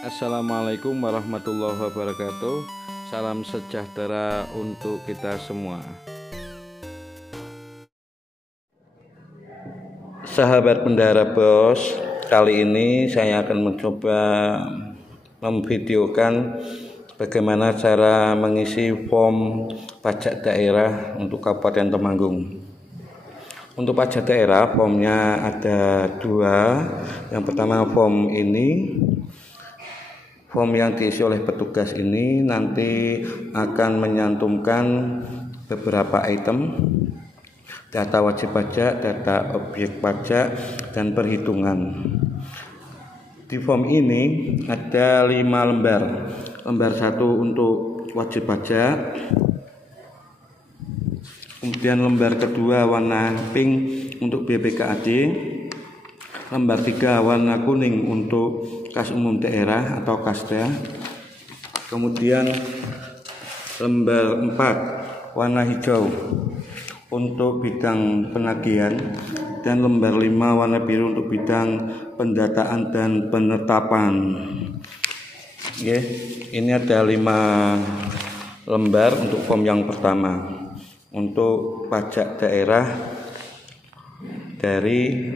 Assalamualaikum warahmatullahi wabarakatuh. Salam sejahtera untuk kita semua. Sahabat Bendahara Bos, kali ini saya akan mencoba memvideokan bagaimana cara mengisi form pajak daerah untuk Kabupaten Temanggung. Untuk pajak daerah, formnya ada dua. Yang pertama, form ini. Form yang diisi oleh petugas ini nanti akan menyantumkan beberapa item: data wajib pajak, data objek pajak, dan perhitungan. Di form ini ada 5 lembar. Lembar 1 untuk wajib pajak, kemudian lembar kedua warna pink untuk BPKAD, lembar 3 warna kuning untuk kas umum daerah atau kasda, kemudian lembar 4 warna hijau untuk bidang penagihan, dan lembar 5 warna biru untuk bidang pendataan dan penetapan. Oke, ini ada 5 lembar untuk form yang pertama untuk pajak daerah dari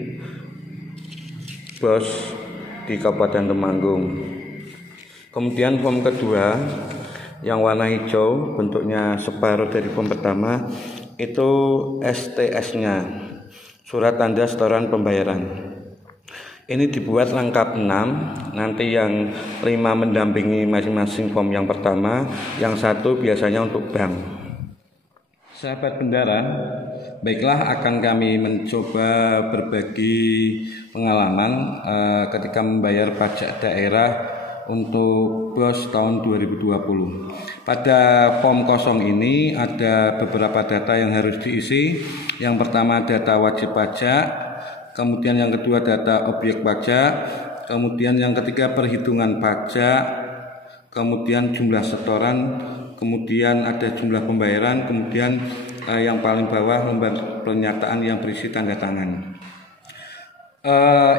Bos di Kabupaten Temanggung. Kemudian form kedua yang warna hijau, bentuknya separuh dari form pertama, itu STS-nya, surat tanda setoran pembayaran. Ini dibuat lengkap 6. Nanti yang 5 mendampingi masing-masing form yang pertama, yang 1 biasanya untuk bank. Sahabat Bendahara, baiklah, akan kami mencoba berbagi pengalaman ketika membayar pajak daerah untuk Bos tahun 2020. Pada form kosong ini ada beberapa data yang harus diisi. Yang pertama data wajib pajak, kemudian yang kedua data objek pajak, kemudian yang ketiga perhitungan pajak, kemudian jumlah setoran, kemudian ada jumlah pembayaran, kemudian yang paling bawah lembar pernyataan yang berisi tanda tangan.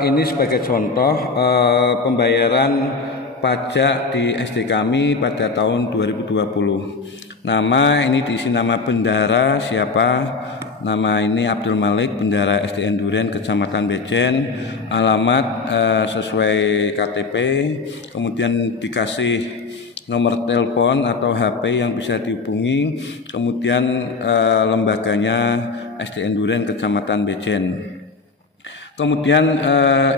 Ini sebagai contoh pembayaran pajak di SD kami pada tahun 2020. Nama ini diisi nama bendahara siapa, nama ini Abdul Malik, bendahara SDN Duren, Kecamatan Bejen, alamat sesuai KTP, kemudian dikasih nomor telepon atau HP yang bisa dihubungi, kemudian lembaganya SDN Duren, Kecamatan Bejen. Kemudian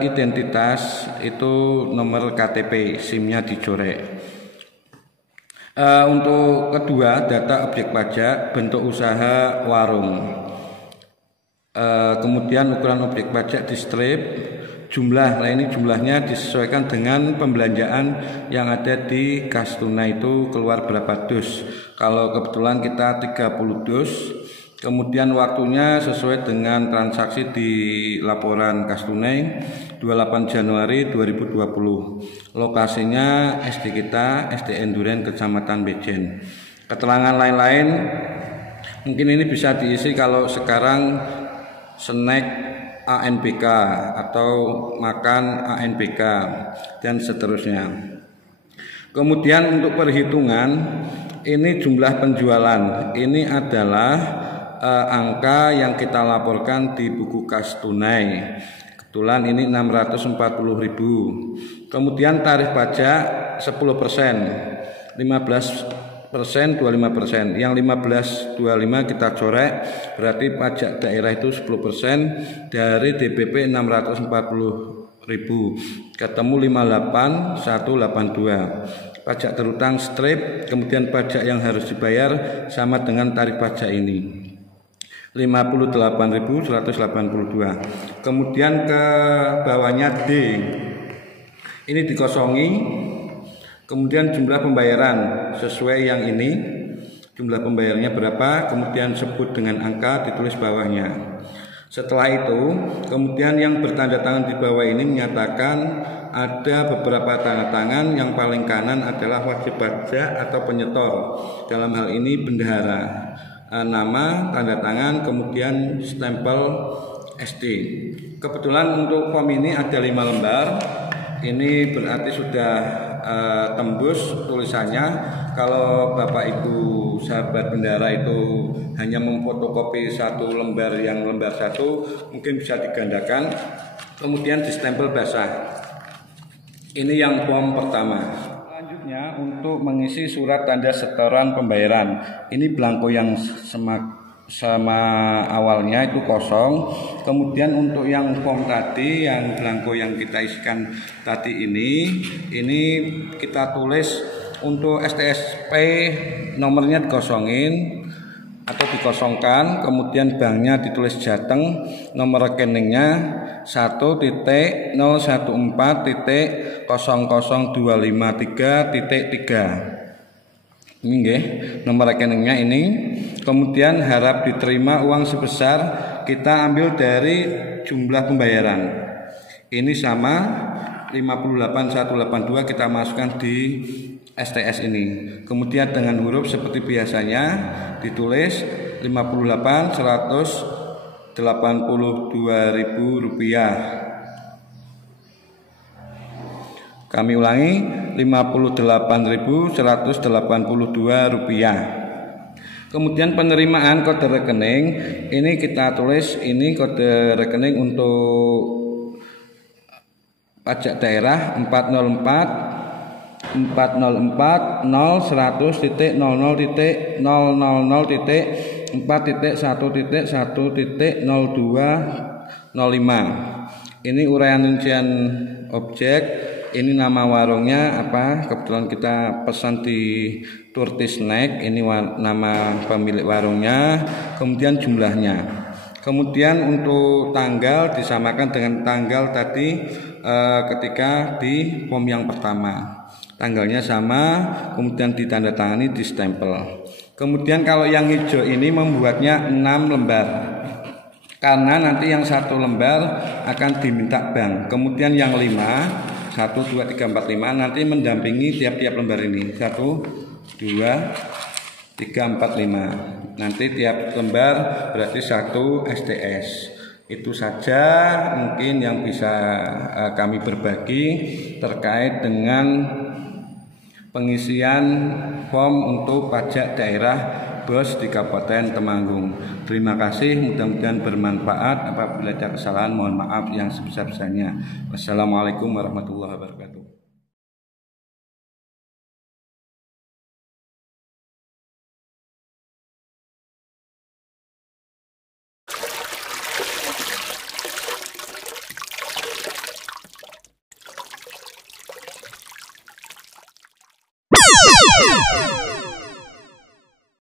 identitas itu nomor KTP, SIM-nya dicorek. Untuk kedua data objek pajak, bentuk usaha warung. Kemudian ukuran objek pajak di strip, jumlah. Nah, ini jumlahnya disesuaikan dengan pembelanjaan yang ada di kas tunai itu keluar berapa dus. Kalau kebetulan kita 30 dus. Kemudian waktunya sesuai dengan transaksi di laporan kas tunai 28 Januari 2020. Lokasinya SD kita, SDN Duren, Kecamatan Bejen. Keterangan lain-lain mungkin ini bisa diisi kalau sekarang snack ANBK atau makan ANBK dan seterusnya. Kemudian untuk perhitungan, ini jumlah penjualan. Ini adalah angka yang kita laporkan di buku kas tunai. Kebetulan ini 640.000. Kemudian tarif pajak 10%, 15%, 25%. Yang 15-25 kita coret, berarti pajak daerah itu 10% dari DPP 640.000. Ketemu 58.182. Pajak terutang strip, kemudian pajak yang harus dibayar sama dengan tarif pajak ini, 58.182. Kemudian ke bawahnya D, ini dikosongi, kemudian jumlah pembayaran sesuai yang ini, jumlah pembayarannya berapa, kemudian sebut dengan angka, ditulis bawahnya. Setelah itu, kemudian yang bertanda tangan di bawah ini menyatakan ada beberapa tanda tangan. Yang paling kanan adalah wajib pajak atau penyetor, dalam hal ini bendahara. Nama, tanda tangan, kemudian stempel SD. Kebetulan untuk form ini ada 5 lembar. Ini berarti sudah tembus tulisannya. Kalau Bapak Ibu sahabat bendara itu hanya memfotokopi satu lembar yang lembar satu, mungkin bisa digandakan kemudian distempel basah. Ini yang form pertama. Selanjutnya untuk mengisi surat tanda setoran pembayaran. Ini belangko yang sama awalnya itu kosong. Kemudian untuk yang form tadi, yang belangko yang kita isikan tadi ini kita tulis untuk STSP nomornya dikosongin atau dikosongkan, kemudian banknya ditulis Jateng, nomor rekeningnya 1.014.00253.3. Ini nggih, nomor rekeningnya ini. Kemudian harap diterima uang sebesar, kita ambil dari jumlah pembayaran. Ini sama 58.182 kita masukkan di STS ini. Kemudian dengan huruf seperti biasanya ditulis 58.182.000 rupiah. Kami ulangi 58.182 rupiah. Kemudian penerimaan kode rekening ini kita tulis, ini kode rekening untuk pajak daerah 404.001.000.4.1.1.0205. Ini uraian rincian objek, ini nama warungnya apa, kebetulan kita pesan di Turti Snack, ini nama pemilik warungnya, kemudian jumlahnya. Kemudian untuk tanggal disamakan dengan tanggal tadi ketika di form yang pertama. Tanggalnya sama, kemudian ditandatangani, distempel. Kemudian kalau yang hijau ini membuatnya 6 lembar. Karena nanti yang 1 lembar akan diminta bank. Kemudian yang 5, 1, 2, 3, 4, 5 nanti mendampingi tiap-tiap lembar ini. 1, 2, 3, 4, 5. Nanti tiap lembar berarti 1 STS. Itu saja mungkin yang bisa kami berbagi terkait dengan pengisian form untuk pajak daerah BOS di Kabupaten Temanggung. Terima kasih, mudah-mudahan bermanfaat. Apabila ada kesalahan mohon maaf yang sebesar-besarnya. Wassalamualaikum warahmatullahi wabarakatuh. Woo!